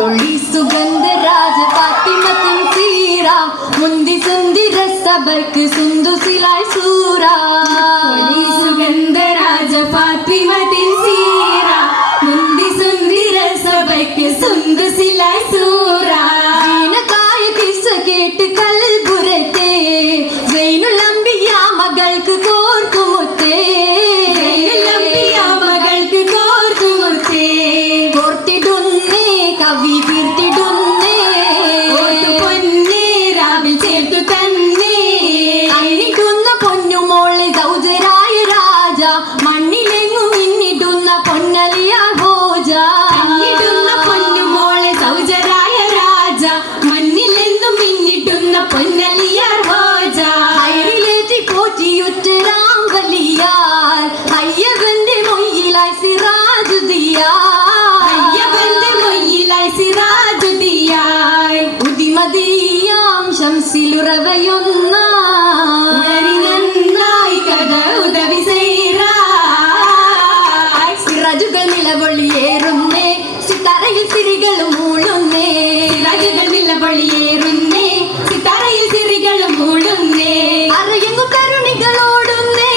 தொழி சுகந்த ராஜ பாத்திமத்தின் சீரா முந்தி சுந்திர சபைக்கு சுந்து சிலாய் சூரா. சுகந்த ராஜ பாத்திமத்தின் നിലപൊളിയേറുന്നേ സിത്താരയിൽ തിരികൾ മൂളുന്നേ സിറാജികൾ നിലപൊളിയേറുന്നേ സിത്താരയിൽ തിരികൾ മൂളുന്നേ അറിയുന്നു കരുണികൾ ഓടുന്നേ.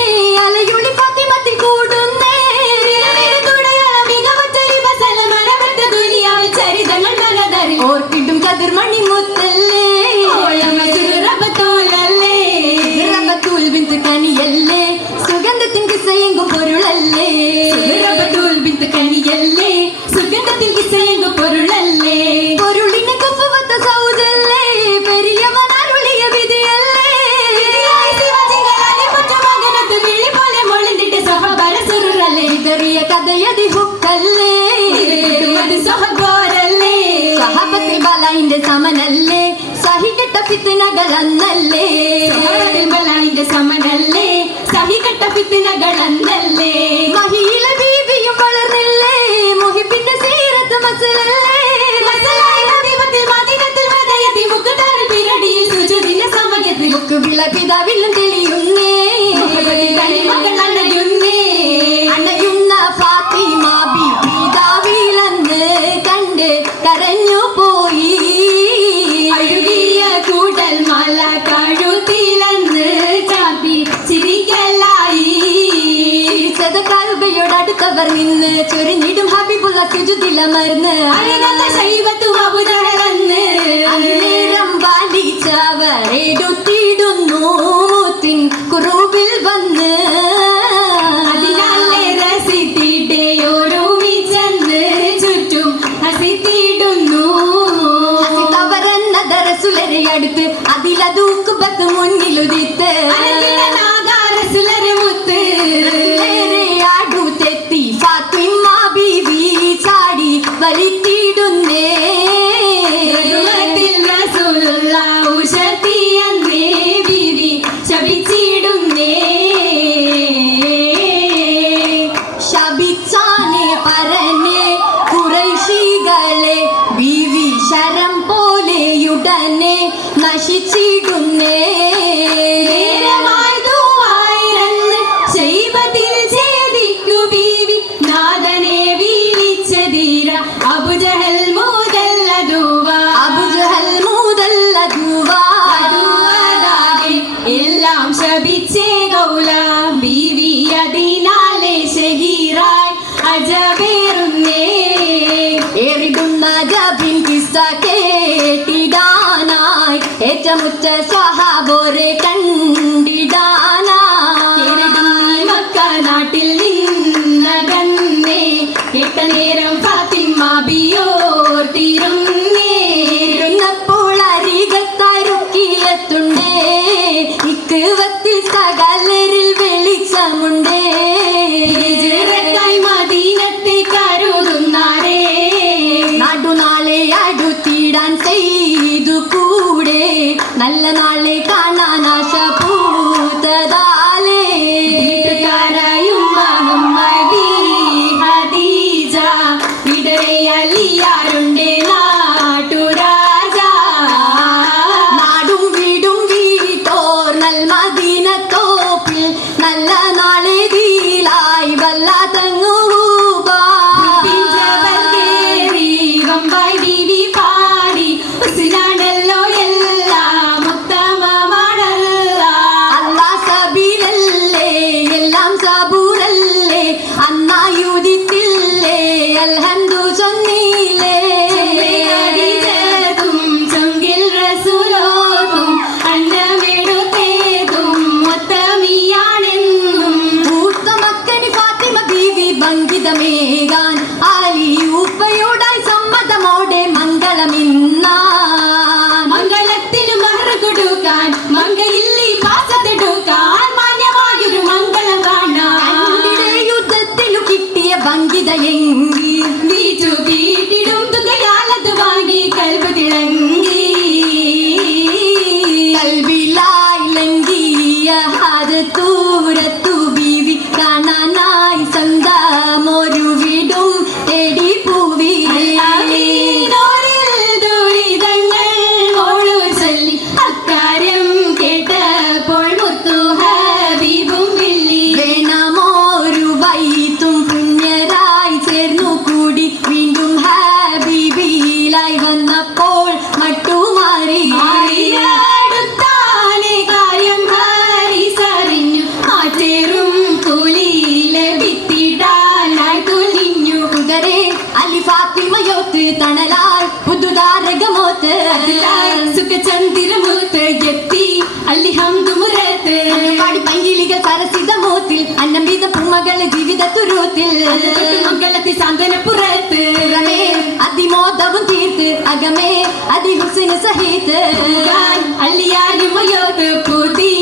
ചരിതങ്ങൾ മകതറി ഓർക്ക ഹബീബുള്ള സുജുതില മരുന്ന് അഴകത്ത ശൈവത്തു അബുദഴന്ന് അന്നേരം ബാലിച്ചവരെടുത്തു ഏറ്റമുറ്റ സ്വഹാബോരെ നല്ല നാളേക്കാ കിളികൾ സരസിതമൂത്തിൽ അന്നം വീത പൂമകള് ജീവിത തുരുത്തിൽ മംഗളത്തിൽ സാന്ത്വനപ്പുറത്ത് പുറമേ അതിമോദവും തീർത്ത് അകമേ അതിഹുസിന് സഹിത് അള്ളിയാടി മയോത്ത് പൂതി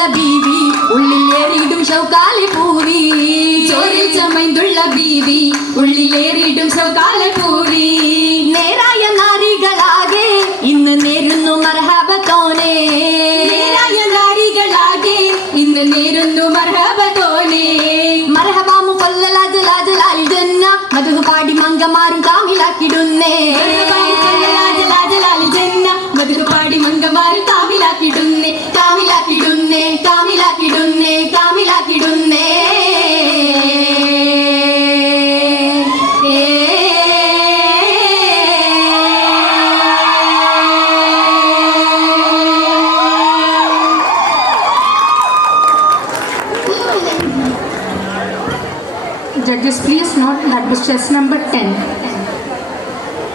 ചമൈന്തുള്ള ബീവി ഉള്ളിലേറിയിടും ശൗകാലി പൂവി. ചോറിൽ ചമൈന്തുള്ള ബീവി ഉള്ളിലേറിയിടും ശൗകാലി പൂവി. നേരായ നാരികളാകെ ഇന്ന് നേരുന്നു മർഹബത്തോനെ. നേരായ നാരികളാകെ ഇന്ന് നേരുന്നു മർഹബത്തോനെ. Question number 10.